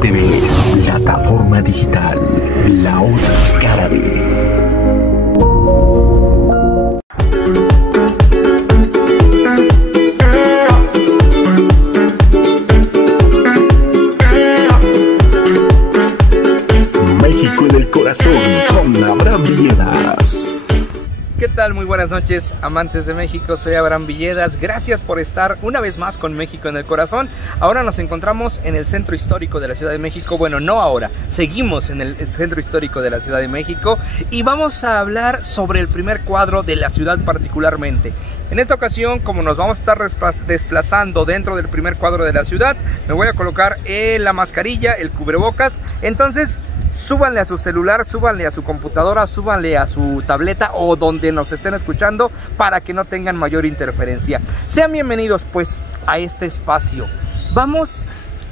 TV, plataforma digital, la otra cara de... México en el corazón con Abraham Villedas. ¿Qué tal? Muy buenas noches, amantes de México. Soy Abraham Villedas. Gracias por estar una vez más con México en el corazón. Ahora nos encontramos en el centro histórico de la Ciudad de México. Bueno, no ahora, seguimos en el centro histórico de la Ciudad de México y vamos a hablar sobre el primer cuadro de la ciudad particularmente. En esta ocasión, como nos vamos a estar desplazando dentro del primer cuadro de la ciudad, me voy a colocar la mascarilla, el cubrebocas. Entonces, súbanle a su celular, súbanle a su computadora, súbanle a su tableta o donde nos estén escuchando para que no tengan mayor interferencia. Sean bienvenidos pues a este espacio. Vamos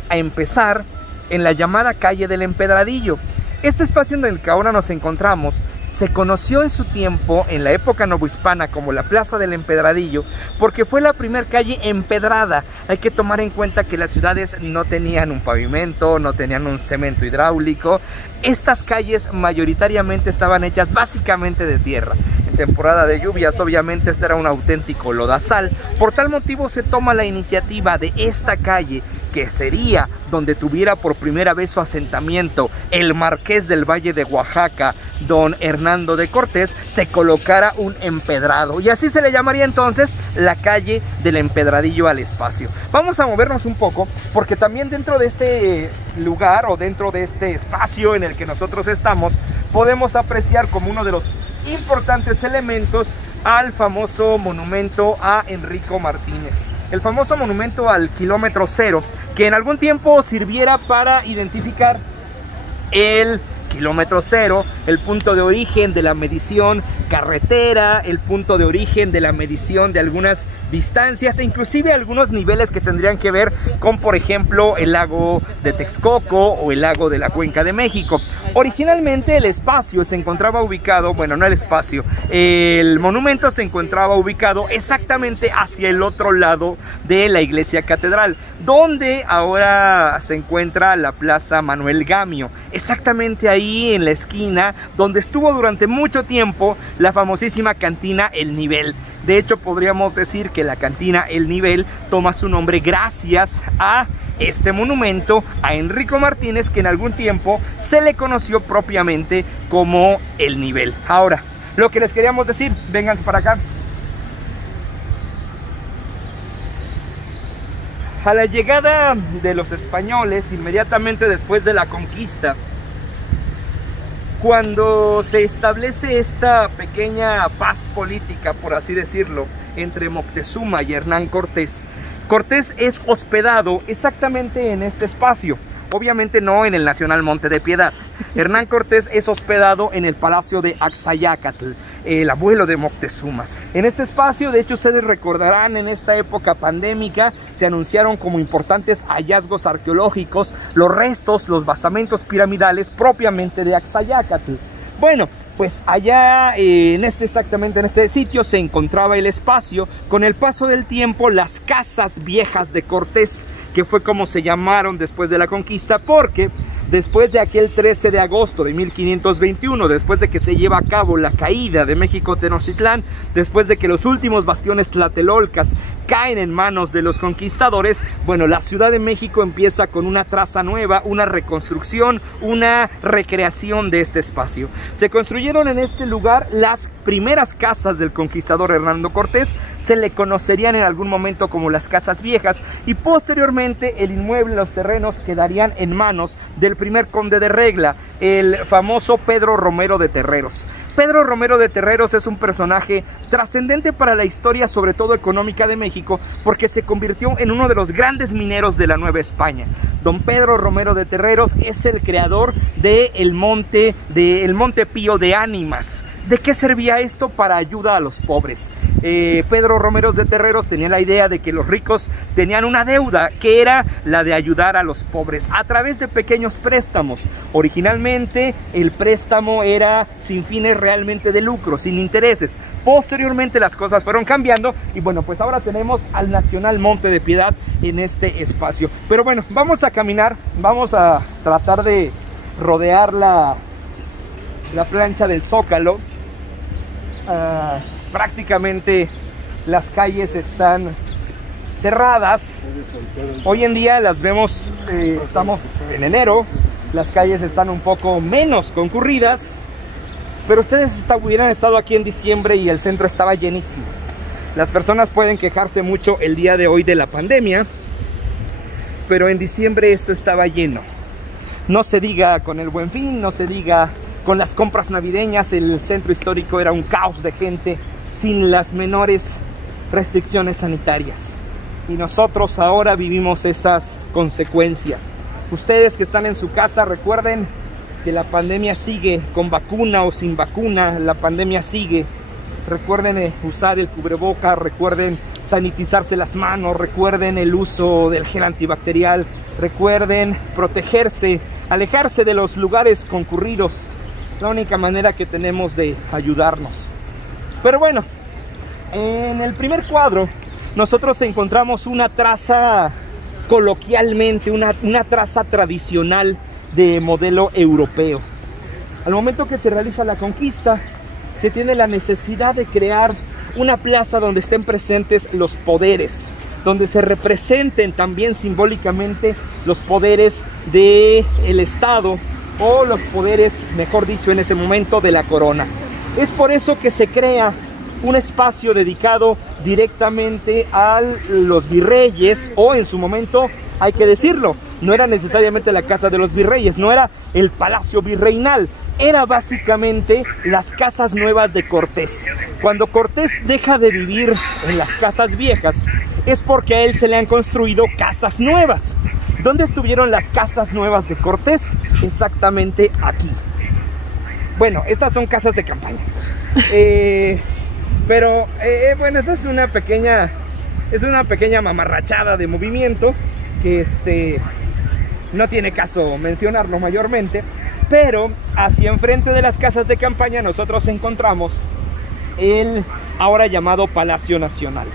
a empezar en la llamada calle del Empedradillo. Este espacio en el que ahora nos encontramos se conoció en su tiempo, en la época novohispana, como la Plaza del Empedradillo, porque fue la primera calle empedrada. Hay que tomar en cuenta que las ciudades no tenían un pavimento, no tenían un cemento hidráulico. Estas calles mayoritariamente estaban hechas básicamente de tierra. En temporada de lluvias, obviamente, este era un auténtico lodazal. Por tal motivo se toma la iniciativa de esta calle, que sería donde tuviera por primera vez su asentamiento el marqués del Valle de Oaxaca, don Hernando de Cortés, se colocara un empedrado y así se le llamaría entonces la calle del Empedradillo al espacio. Vamos a movernos un poco porque también dentro de este lugar o dentro de este espacio en el que nosotros estamos podemos apreciar como uno de los importantes elementos al famoso monumento a Enrico Martínez. El famoso monumento al kilómetro cero, que en algún tiempo sirviera para identificar el kilómetro cero, el punto de origen de la medición carretera, el punto de origen de la medición de algunas distancias e inclusive algunos niveles que tendrían que ver con, por ejemplo, el lago de Texcoco o el lago de la Cuenca de México. Originalmente el espacio se encontraba ubicado, bueno, no el espacio, el monumento se encontraba ubicado exactamente hacia el otro lado de la iglesia catedral, donde ahora se encuentra la Plaza Manuel Gamio, exactamente ahí en la esquina donde estuvo durante mucho tiempo la famosísima cantina El Nivel. De hecho, podríamos decir que la cantina El Nivel toma su nombre gracias a este monumento a Enrico Martínez, que en algún tiempo se le conoció propiamente como El Nivel. Ahora, lo que les queríamos decir, vénganse para acá. A la llegada de los españoles, inmediatamente después de la conquista, cuando se establece esta pequeña paz política, por así decirlo, entre Moctezuma y Hernán Cortés, Cortés es hospedado exactamente en este espacio. Obviamente no en el Nacional Monte de Piedad. Hernán Cortés es hospedado en el Palacio de Axayácatl, el abuelo de Moctezuma. En este espacio, de hecho, ustedes recordarán, en esta época pandémica se anunciaron como importantes hallazgos arqueológicos los restos, los basamentos piramidales propiamente de Axayácatl. Bueno, pues allá exactamente en este sitio se encontraba el espacio. Con el paso del tiempo, las casas viejas de Cortés, que fue como se llamaron después de la conquista, porque después de aquel 13 de agosto de 1521, después de que se lleva a cabo la caída de México Tenochtitlán, después de que los últimos bastiones tlatelolcas caen en manos de los conquistadores, bueno, la Ciudad de México empieza con una traza nueva, una reconstrucción, una recreación de este espacio. Se construyeron en este lugar las primeras casas del conquistador Hernando Cortés, se le conocerían en algún momento como las casas viejas, y posteriormente el inmueble, los terrenos quedarían en manos del primer conde de Regla, el famoso Pedro Romero de Terreros. Pedro Romero de Terreros es un personaje trascendente para la historia, sobre todo económica, de México, porque se convirtió en uno de los grandes mineros de la Nueva España. Don Pedro Romero de Terreros es el creador del Monte Pío de Ánimas. ¿De qué servía esto? Para ayuda a los pobres. Pedro Romeros de Terreros tenía la idea de que los ricos tenían una deuda, que era la de ayudar a los pobres a través de pequeños préstamos. Originalmente el préstamo era sin fines realmente de lucro, sin intereses. Posteriormente las cosas fueron cambiando y bueno, pues ahora tenemos al Nacional Monte de Piedad en este espacio. Pero bueno, vamos a caminar, vamos a tratar de rodear la plancha del Zócalo. Prácticamente las calles están cerradas. Hoy en día las vemos, estamos en enero, las calles están un poco menos concurridas, pero ustedes hubieran estado aquí en diciembre y el centro estaba llenísimo. Las personas pueden quejarse mucho el día de hoy de la pandemia, pero en diciembre esto estaba lleno. No se diga con el Buen Fin, no se diga con las compras navideñas, el centro histórico era un caos de gente sin las menores restricciones sanitarias. Y nosotros ahora vivimos esas consecuencias. Ustedes que están en su casa, recuerden que la pandemia sigue, con vacuna o sin vacuna, la pandemia sigue. Recuerden usar el cubreboca, recuerden sanitizarse las manos, recuerden el uso del gel antibacterial, recuerden protegerse, alejarse de los lugares concurridos. La única manera que tenemos de ayudarnos. Pero bueno, en el primer cuadro nosotros encontramos una traza, coloquialmente, una traza tradicional de modelo europeo. Al momento que se realiza la conquista, se tiene la necesidad de crear una plaza donde estén presentes los poderes, donde se representen también simbólicamente los poderes del Estado, o los poderes, mejor dicho, en ese momento de la corona. Es por eso que se crea un espacio dedicado directamente a los virreyes, o en su momento, hay que decirlo, no era necesariamente la casa de los virreyes, no era el palacio virreinal, era básicamente las casas nuevas de Cortés. Cuando Cortés deja de vivir en las casas viejas, es porque a él se le han construido casas nuevas. ¿Dónde estuvieron las casas nuevas de Cortés? Exactamente aquí. Bueno, estas son casas de campaña. Bueno, esta es una pequeña mamarrachada de movimiento que no tiene caso mencionarlo mayormente. Pero hacia enfrente de las casas de campaña nosotros encontramos el ahora llamado Palacio Nacional.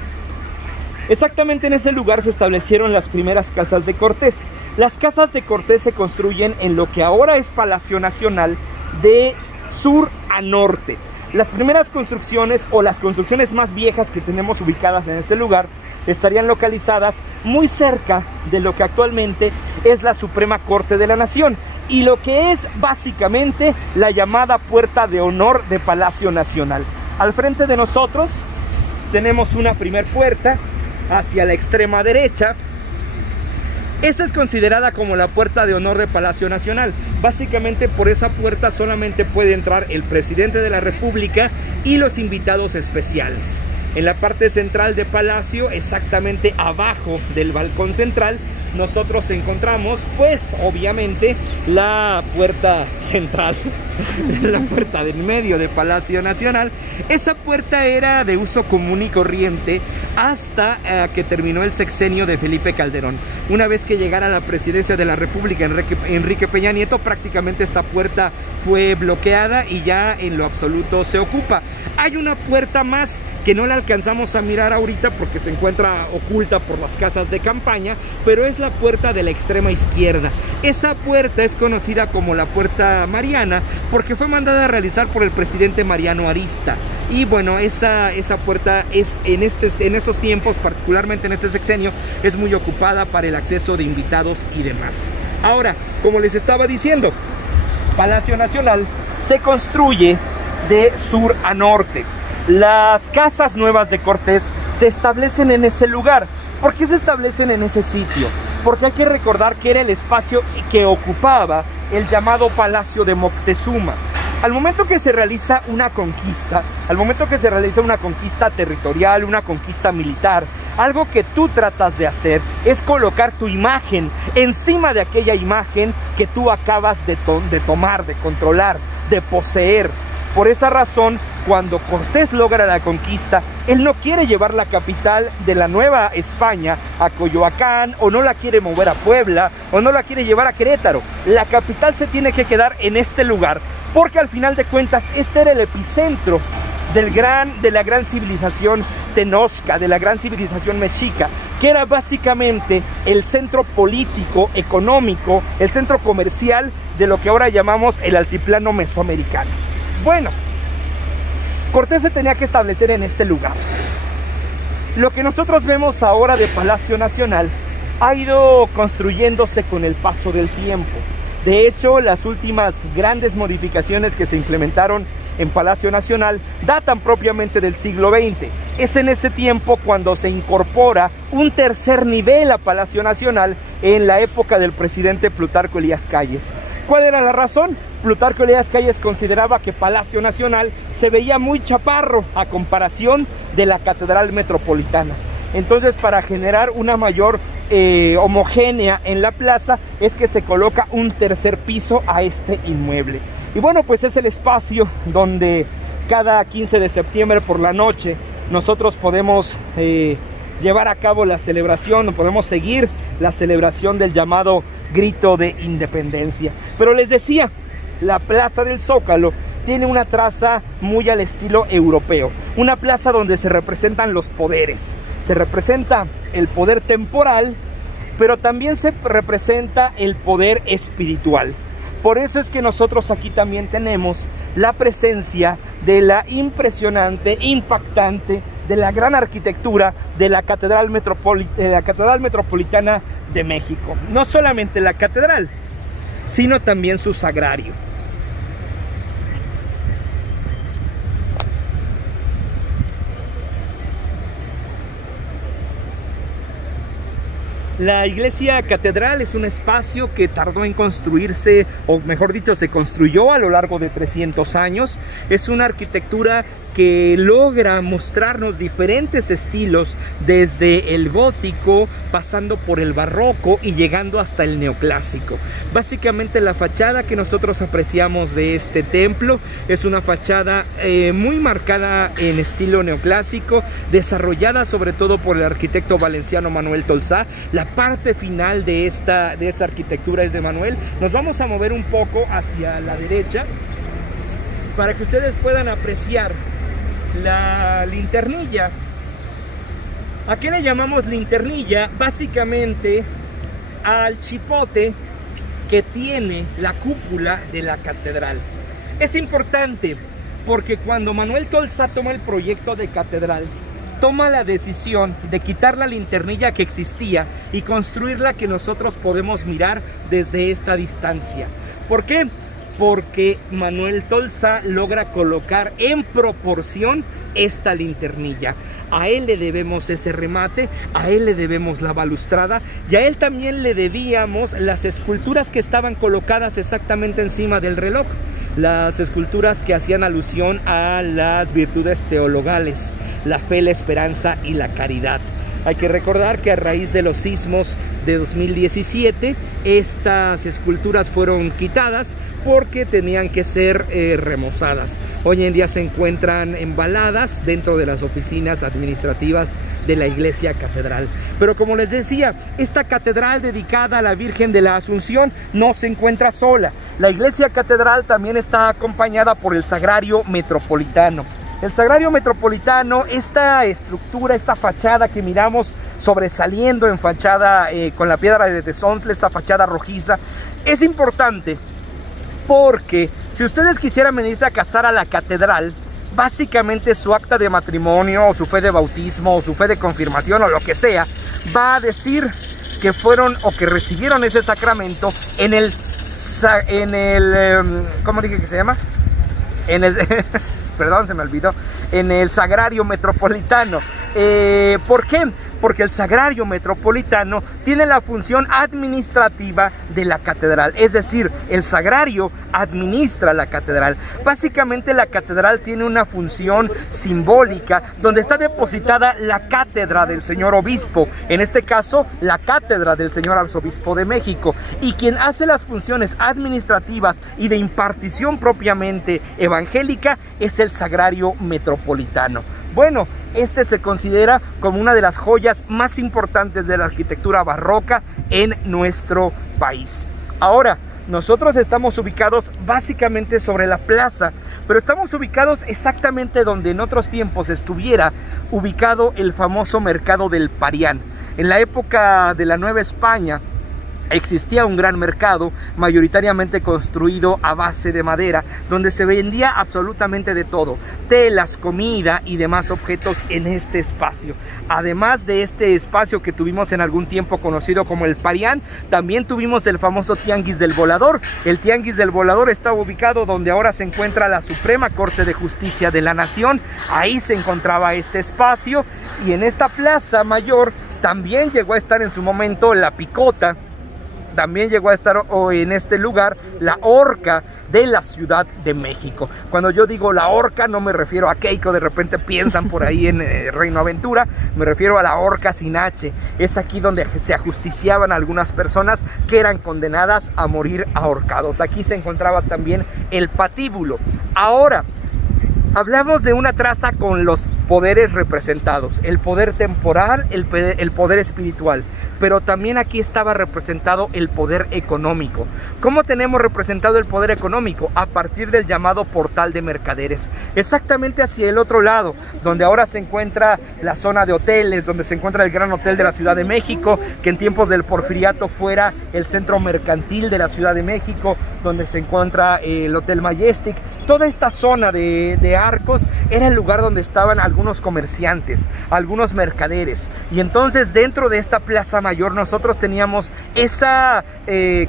Exactamente en ese lugar se establecieron las primeras casas de Cortés. Las casas de Cortés se construyen en lo que ahora es Palacio Nacional, de sur a norte. Las primeras construcciones, o las construcciones más viejas que tenemos ubicadas en este lugar, estarían localizadas muy cerca de lo que actualmente es la Suprema Corte de la Nación y lo que es básicamente la llamada Puerta de Honor de Palacio Nacional. Al frente de nosotros tenemos una primer puerta hacia la extrema derecha. Esa es considerada como la Puerta de Honor de Palacio Nacional. Básicamente por esa puerta solamente puede entrar el presidente de la República y los invitados especiales. En la parte central de Palacio, exactamente abajo del balcón central, nosotros encontramos, pues, obviamente, la puerta central, la puerta del medio de Palacio Nacional. Esa puerta era de uso común y corriente hasta que terminó el sexenio de Felipe Calderón. Una vez que llegara a la presidencia de la República Enrique Peña Nieto, prácticamente esta puerta fue bloqueada y ya en lo absoluto se ocupa. Hay una puerta más que no la alcanzamos a mirar ahorita porque se encuentra oculta por las casas de campaña, pero es la puerta de la extrema izquierda. Esa puerta es conocida como la Puerta Mariana porque fue mandada a realizar por el presidente Mariano Arista. Y bueno, esa puerta es en estos tiempos, particularmente en este sexenio, es muy ocupada para el acceso de invitados y demás. Ahora, como les estaba diciendo, Palacio Nacional se construye de sur a norte. Las casas nuevas de Cortés se establecen en ese lugar. ¿Por qué se establecen en ese sitio? Porque hay que recordar que era el espacio que ocupaba el llamado Palacio de Moctezuma. Al momento que se realiza una conquista, territorial, una conquista militar, algo que tú tratas de hacer es colocar tu imagen encima de aquella imagen que tú acabas de tomar, de controlar, de poseer. Por esa razón, cuando Cortés logra la conquista, él no quiere llevar la capital de la Nueva España a Coyoacán, o no la quiere mover a Puebla, o no la quiere llevar a Querétaro. La capital se tiene que quedar en este lugar, porque al final de cuentas este era el epicentro de la gran civilización Tenochca, de la gran civilización mexica, que era básicamente el centro político, económico, el centro comercial de lo que ahora llamamos el altiplano mesoamericano. Bueno, Cortés se tenía que establecer en este lugar. Lo que nosotros vemos ahora de Palacio Nacional ha ido construyéndose con el paso del tiempo. De hecho, las últimas grandes modificaciones que se implementaron en Palacio Nacional datan propiamente del siglo XX. Es en ese tiempo cuando se incorpora un tercer nivel a Palacio Nacional en la época del presidente Plutarco Elías Calles. ¿Cuál era la razón? Plutarco Elías Calles consideraba que Palacio Nacional se veía muy chaparro a comparación de la Catedral Metropolitana. Entonces, para generar una mayor homogénea en la plaza, es que se coloca un tercer piso a este inmueble. Y bueno, pues es el espacio donde cada 15 de septiembre por la noche nosotros podemos llevar a cabo la celebración, podemos seguir la celebración del llamado Grito de Independencia. Pero les decía, la Plaza del Zócalo tiene una traza muy al estilo europeo, una plaza donde se representan los poderes. Se representa el poder temporal, pero también se representa el poder espiritual. Por eso es que nosotros aquí también tenemos la presencia de la impresionante, impactante, de la gran arquitectura de la Catedral Metropolitana de México. No solamente la catedral, sino también su sagrario. La iglesia catedral es un espacio que tardó en construirse, o mejor dicho, se construyó a lo largo de 300 años. Es una arquitectura que logra mostrarnos diferentes estilos, desde el gótico, pasando por el barroco y llegando hasta el neoclásico. Básicamente la fachada que nosotros apreciamos de este templo es una fachada muy marcada en estilo neoclásico, desarrollada sobre todo por el arquitecto valenciano Manuel Tolsá. La parte final de esa arquitectura es de Manuel. Nos vamos a mover un poco hacia la derecha para que ustedes puedan apreciar la linternilla. ¿A qué le llamamos linternilla? Básicamente al chipote que tiene la cúpula de la catedral. Es importante porque cuando Manuel Tolsá toma el proyecto de catedral, toma la decisión de quitar la linternilla que existía y construir la que nosotros podemos mirar desde esta distancia. ¿Por qué? Porque Manuel Tolsá logra colocar en proporción esta linternilla. A él le debemos ese remate, a él le debemos la balustrada, y a él también le debíamos las esculturas que estaban colocadas exactamente encima del reloj, las esculturas que hacían alusión a las virtudes teologales, la fe, la esperanza y la caridad. Hay que recordar que a raíz de los sismos de 2017, estas esculturas fueron quitadas porque tenían que ser remozadas. Hoy en día se encuentran embaladas dentro de las oficinas administrativas de la iglesia catedral. Pero como les decía, esta catedral dedicada a la Virgen de la Asunción no se encuentra sola. La iglesia catedral también está acompañada por el Sagrario Metropolitano. El Sagrario Metropolitano, esta estructura, esta fachada que miramos sobresaliendo en fachada con la piedra de Tezontle, esta fachada rojiza, es importante porque si ustedes quisieran venirse a casar a la catedral, básicamente su acta de matrimonio, o su fe de bautismo, o su fe de confirmación, o lo que sea, va a decir que fueron o que recibieron ese sacramento en el ¿cómo dije que se llama? Perdón, se me olvidó. En el Sagrario Metropolitano. ¿Por qué? Porque el Sagrario Metropolitano tiene la función administrativa de la catedral, es decir, el Sagrario administra la catedral. Básicamente la catedral tiene una función simbólica donde está depositada la cátedra del señor obispo, en este caso la cátedra del señor arzobispo de México, y quien hace las funciones administrativas y de impartición propiamente evangélica es el Sagrario Metropolitano. Bueno, este se considera como una de las joyas más importantes de la arquitectura barroca en nuestro país. Ahora, nosotros estamos ubicados básicamente sobre la plaza, pero estamos ubicados exactamente donde en otros tiempos estuviera ubicado el famoso mercado del Parián. En la época de la Nueva España existía un gran mercado, mayoritariamente construido a base de madera, donde se vendía absolutamente de todo, telas, comida y demás objetos en este espacio. Además de este espacio que tuvimos en algún tiempo conocido como el Parián, también tuvimos el famoso Tianguis del Volador. El Tianguis del Volador estaba ubicado donde ahora se encuentra la Suprema Corte de Justicia de la Nación. Ahí se encontraba este espacio, y en esta plaza mayor también llegó a estar en su momento la Picota. También llegó a estar en este lugar la Horca de la Ciudad de México. Cuando yo digo la Horca, no me refiero a Keiko, de repente piensan por ahí en Reino Aventura, me refiero a la Horca sin H. Es aquí donde se ajusticiaban algunas personas que eran condenadas a morir ahorcados. Aquí se encontraba también el patíbulo. Ahora, hablamos de una traza con los poderes representados, el poder temporal, el poder espiritual, pero también aquí estaba representado el poder económico. ¿Cómo tenemos representado el poder económico? A partir del llamado portal de mercaderes, exactamente hacia el otro lado, donde ahora se encuentra la zona de hoteles, donde se encuentra el Gran Hotel de la Ciudad de México, que en tiempos del Porfiriato fuera el centro mercantil de la Ciudad de México, donde se encuentra el Hotel Majestic. Toda esta zona de Arcos era el lugar donde estaban algunos comerciantes, algunos mercaderes, y entonces dentro de esta plaza mayor nosotros teníamos esa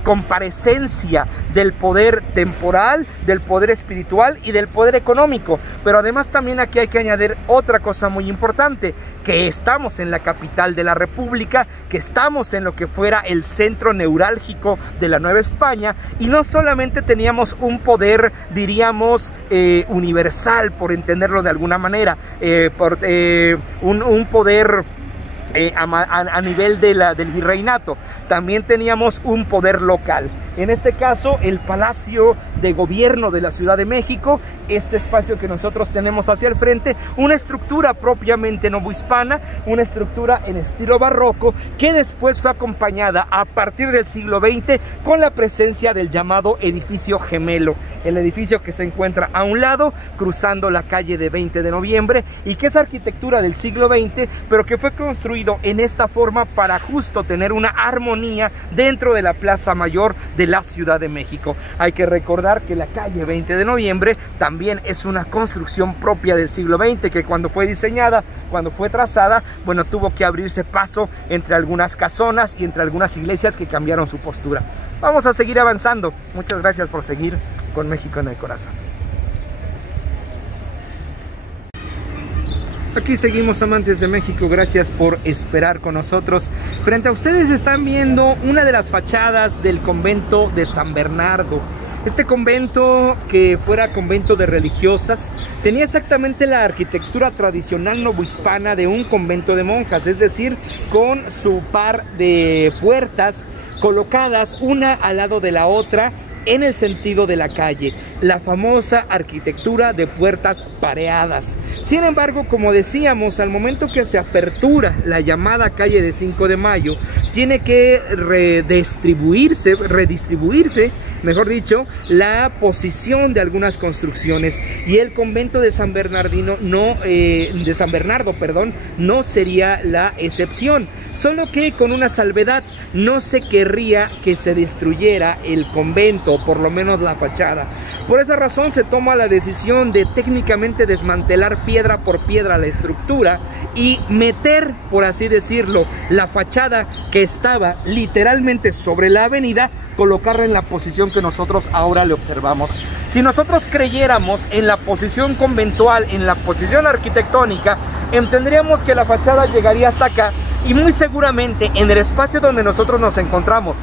comparecencia del poder temporal, del poder espiritual y del poder económico. Pero además también aquí hay que añadir otra cosa muy importante, que estamos en la capital de la República, que estamos en lo que fuera el centro neurálgico de la Nueva España, y no solamente teníamos un poder, diríamos, universal, por entenderlo de alguna manera, un poder a nivel del virreinato, también teníamos un poder local. En este caso, el Palacio de Gobierno de la Ciudad de México, este espacio que nosotros tenemos hacia el frente, una estructura propiamente novohispana, una estructura en estilo barroco, que después fue acompañada a partir del siglo XX con la presencia del llamado edificio gemelo, el edificio que se encuentra a un lado, cruzando la calle de 20 de noviembre, y que es arquitectura del siglo XX, pero que fue construido en esta forma para justo tener una armonía dentro de la Plaza Mayor de la Ciudad de México. Hay que recordar que la calle 20 de noviembre también es una construcción propia del siglo XX, que cuando fue diseñada, cuando fue trazada, bueno, tuvo que abrirse paso entre algunas casonas y entre algunas iglesias que cambiaron su postura. Vamos a seguir avanzando. Muchas gracias por seguir con México en el Corazón. Aquí seguimos, amantes de México, gracias por esperar con nosotros. Frente a ustedes están viendo una de las fachadas del convento de San Bernardo. Este convento, que fuera convento de religiosas, tenía exactamente la arquitectura tradicional novohispana de un convento de monjas, es decir, con su par de puertas colocadas una al lado de la otra en el sentido de la calle, la famosa arquitectura de puertas pareadas. Sin embargo, como decíamos, al momento que se apertura la llamada calle de 5 de Mayo, tiene que redistribuirse, mejor dicho, la posición de algunas construcciones, y el convento de San Bernardo no sería la excepción, solo que con una salvedad: no se querría que se destruyera el convento, por lo menos la fachada. Por esa razón se toma la decisión de técnicamente desmantelar piedra por piedra la estructura y meter, por así decirlo, la fachada que estaba literalmente sobre la avenida, colocarla en la posición que nosotros ahora le observamos. Si nosotros creyéramos en la posición conventual, en la posición arquitectónica, entenderíamos que la fachada llegaría hasta acá, Y muy seguramente en el espacio donde nosotros nos encontramos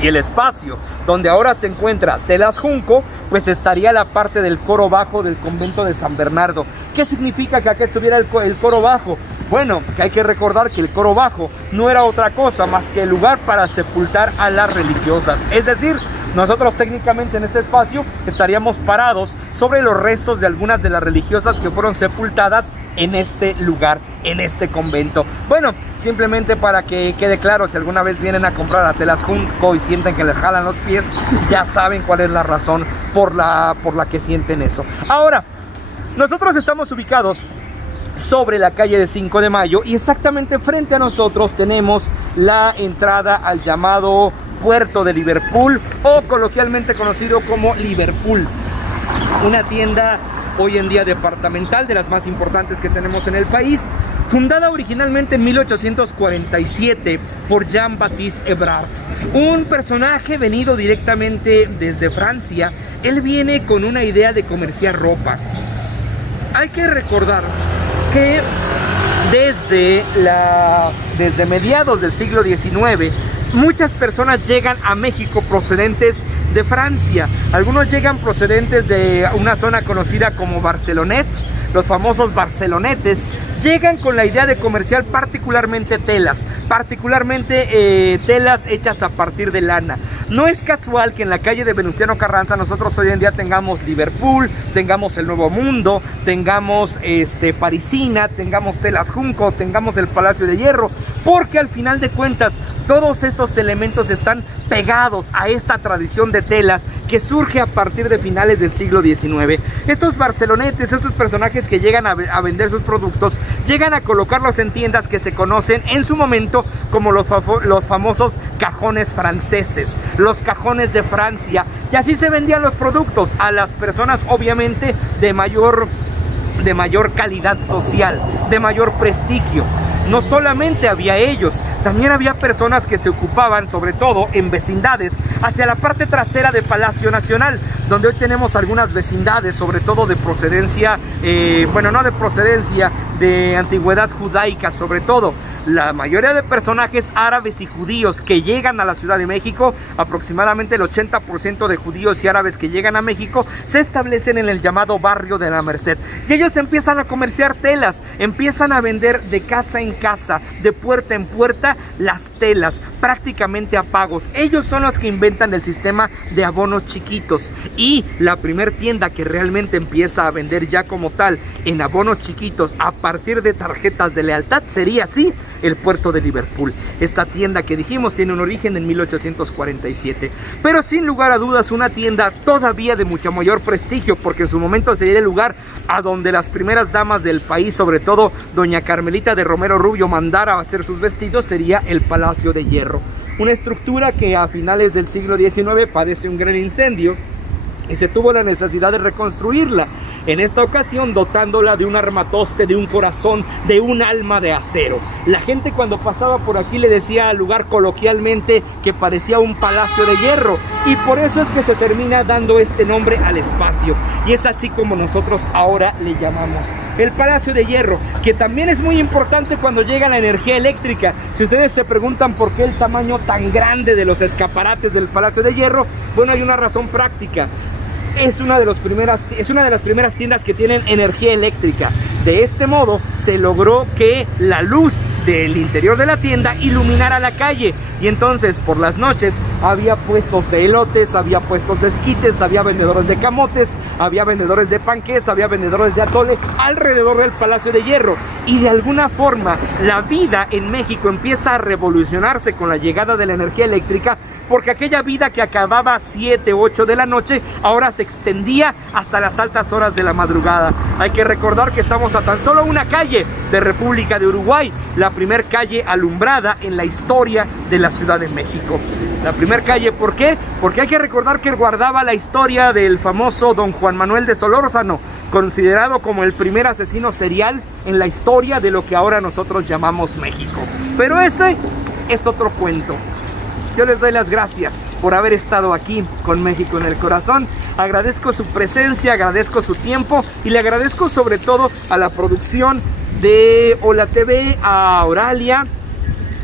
y el espacio donde ahora se encuentra Telas Junco, pues estaría la parte del coro bajo del convento de San Bernardo. ¿Qué significa que acá estuviera el coro bajo? Bueno, que hay que recordar que el coro bajo no era otra cosa más que el lugar para sepultar a las religiosas. Es decir, nosotros técnicamente en este espacio estaríamos parados sobre los restos de algunas de las religiosas que fueron sepultadas en este lugar, en este convento. Bueno, simplemente para que quede claro, si alguna vez vienen a comprar a Telas Junco y sienten que les jalan los pies, ya saben cuál es la razón por la que sienten eso. Ahora, nosotros estamos ubicados sobre la calle de 5 de Mayo y exactamente frente a nosotros tenemos la entrada al llamado Puerto de Liverpool, o coloquialmente conocido como Liverpool, una tienda hoy en día departamental de las más importantes que tenemos en el país, fundada originalmente en 1847 por Jean-Baptiste Ebrard, un personaje venido directamente desde Francia. Él viene con una idea de comerciar ropa. Hay que recordar que desde mediados del siglo XIX, muchas personas llegan a México procedentes de Francia. Algunos llegan procedentes de una zona conocida como Barcelonet, los famosos barcelonetes. Llegan con la idea de comerciar particularmente telas, telas hechas a partir de lana. No es casual que en la calle de Venustiano Carranza nosotros hoy en día tengamos Liverpool, tengamos el Nuevo Mundo, tengamos Parisina, tengamos Telas Junco, tengamos el Palacio de Hierro, porque al final de cuentas todos estos elementos están pegados a esta tradición de telas que surge a partir de finales del siglo XIX. Estos barcelonetes, estos personajes que llegan a vender sus productos, llegan a colocarlos en tiendas que se conocen en su momento como los famosos cajones franceses, los cajones de Francia, y así se vendían los productos a las personas obviamente de mayor calidad social, de mayor prestigio. No solamente había ellos, también había personas que se ocupaban, sobre todo en vecindades, hacia la parte trasera de Palacio Nacional, donde hoy tenemos algunas vecindades, sobre todo de procedencia, no de procedencia, de antigüedad judaica, sobre todo. La mayoría de personajes árabes y judíos que llegan a la Ciudad de México, aproximadamente el 80% de judíos y árabes que llegan a México, se establecen en el llamado barrio de la Merced. Y ellos empiezan a comerciar telas, empiezan a vender de casa en casa, de puerta en puerta, las telas, prácticamente a pagos. Ellos son los que inventan el sistema de abonos chiquitos. Y la primer tienda que realmente empieza a vender ya como tal en abonos chiquitos a partir de tarjetas de lealtad sería así el Puerto de Liverpool. Esta tienda que dijimos tiene un origen en 1847, pero sin lugar a dudas una tienda todavía de mucho mayor prestigio, porque en su momento sería el lugar a donde las primeras damas del país, sobre todo doña Carmelita de Romero Rubio, mandara a hacer sus vestidos, sería el Palacio de Hierro, una estructura que a finales del siglo XIX padece un gran incendio y se tuvo la necesidad de reconstruirla, en esta ocasión dotándola de un armatoste, de un corazón, de un alma de acero. La gente cuando pasaba por aquí le decía al lugar coloquialmente que parecía un palacio de hierro, y por eso es que se termina dando este nombre al espacio, y es así como nosotros ahora le llamamos el Palacio de Hierro, que también es muy importante cuando llega la energía eléctrica. Si ustedes se preguntan por qué el tamaño tan grande de los escaparates del Palacio de Hierro, bueno, hay una razón práctica. Es una de las primeras tiendas que tienen energía eléctrica. De este modo se logró que la luz del interior de la tienda iluminara la calle, y entonces por las noches había puestos de elotes, había puestos de esquites, había vendedores de camotes, había vendedores de panqués, había vendedores de atole alrededor del Palacio de Hierro. Y de alguna forma la vida en México empieza a revolucionarse con la llegada de la energía eléctrica, porque aquella vida que acababa a 7, 8 de la noche ahora se extendía hasta las altas horas de la madrugada. Hay que recordar que estamos a tan solo una calle de República de Uruguay, la primer calle alumbrada en la historia de la Ciudad de México. La primer calle, ¿por qué? Porque hay que recordar que guardaba la historia del famoso don Juan Manuel de Solórzano, considerado como el primer asesino serial en la historia de lo que ahora nosotros llamamos México. Pero ese es otro cuento. Yo les doy las gracias por haber estado aquí con México en el Corazón. Agradezco su presencia, agradezco su tiempo y le agradezco sobre todo a la producción de Hola TV, a Oralia,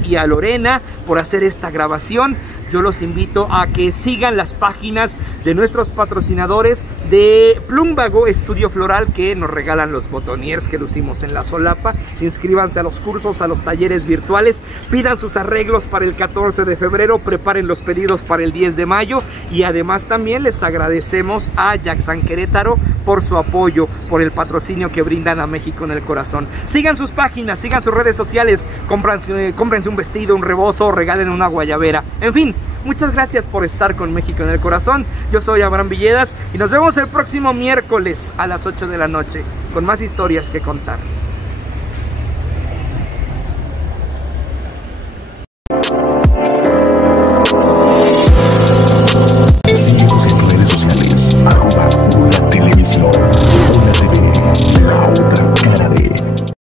y a Lorena por hacer esta grabación. Yo los invito a que sigan las páginas de nuestros patrocinadores de Plumbago Estudio Floral, que nos regalan los botoniers que lucimos en la solapa. Inscríbanse a los cursos, a los talleres virtuales, pidan sus arreglos para el 14 de febrero, preparen los pedidos para el 10 de mayo y además también les agradecemos a Jackson Querétaro por su apoyo, por el patrocinio que brindan a México en el Corazón. Sigan sus páginas, sigan sus redes sociales, cómprense un vestido, un rebozo, regalen una guayabera, en fin. Muchas gracias por estar con México en el Corazón. Yo soy Abraham Villedas y nos vemos el próximo miércoles a las 8 de la noche con más historias que contar.